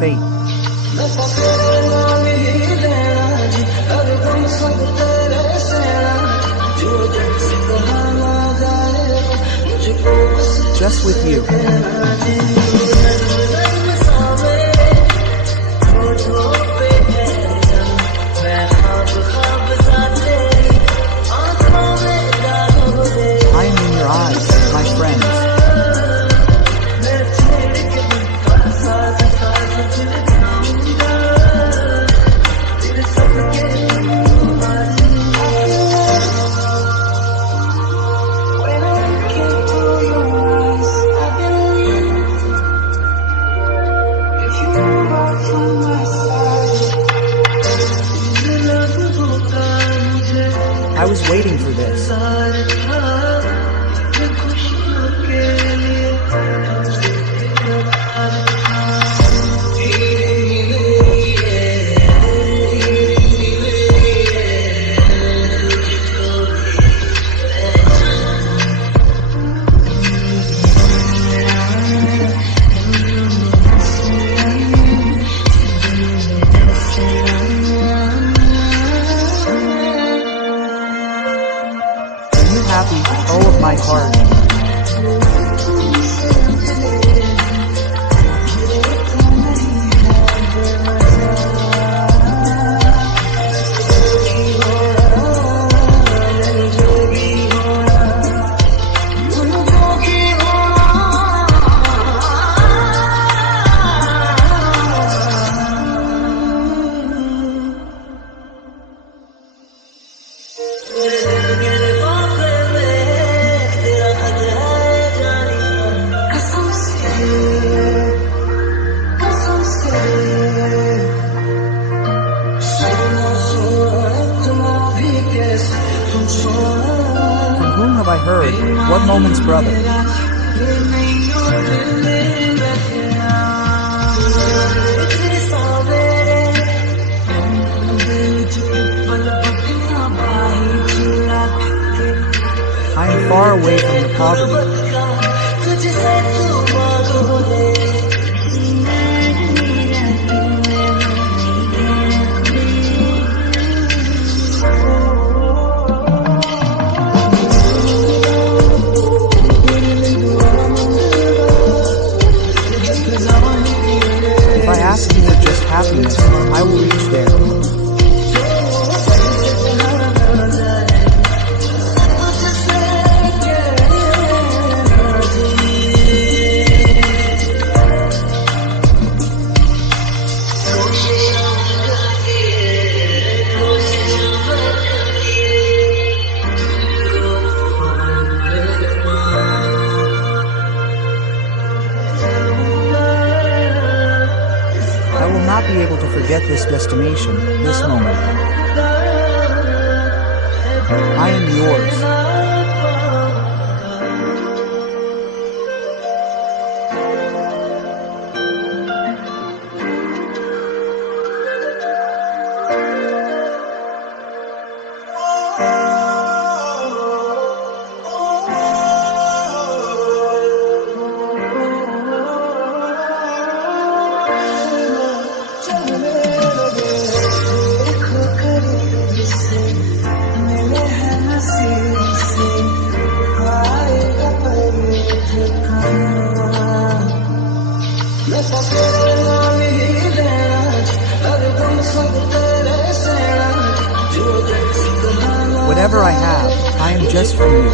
fate. Just with you. I am in your eyes, my friends. I was waiting for this. Happy, oh of my heart. From whom have I heard? What moment's brother? I am far away from the poverty. If I ask you for just happiness, I will reach there. I will not be able to forget this destination, this moment. I am yours. Whatever I have, I am just for you.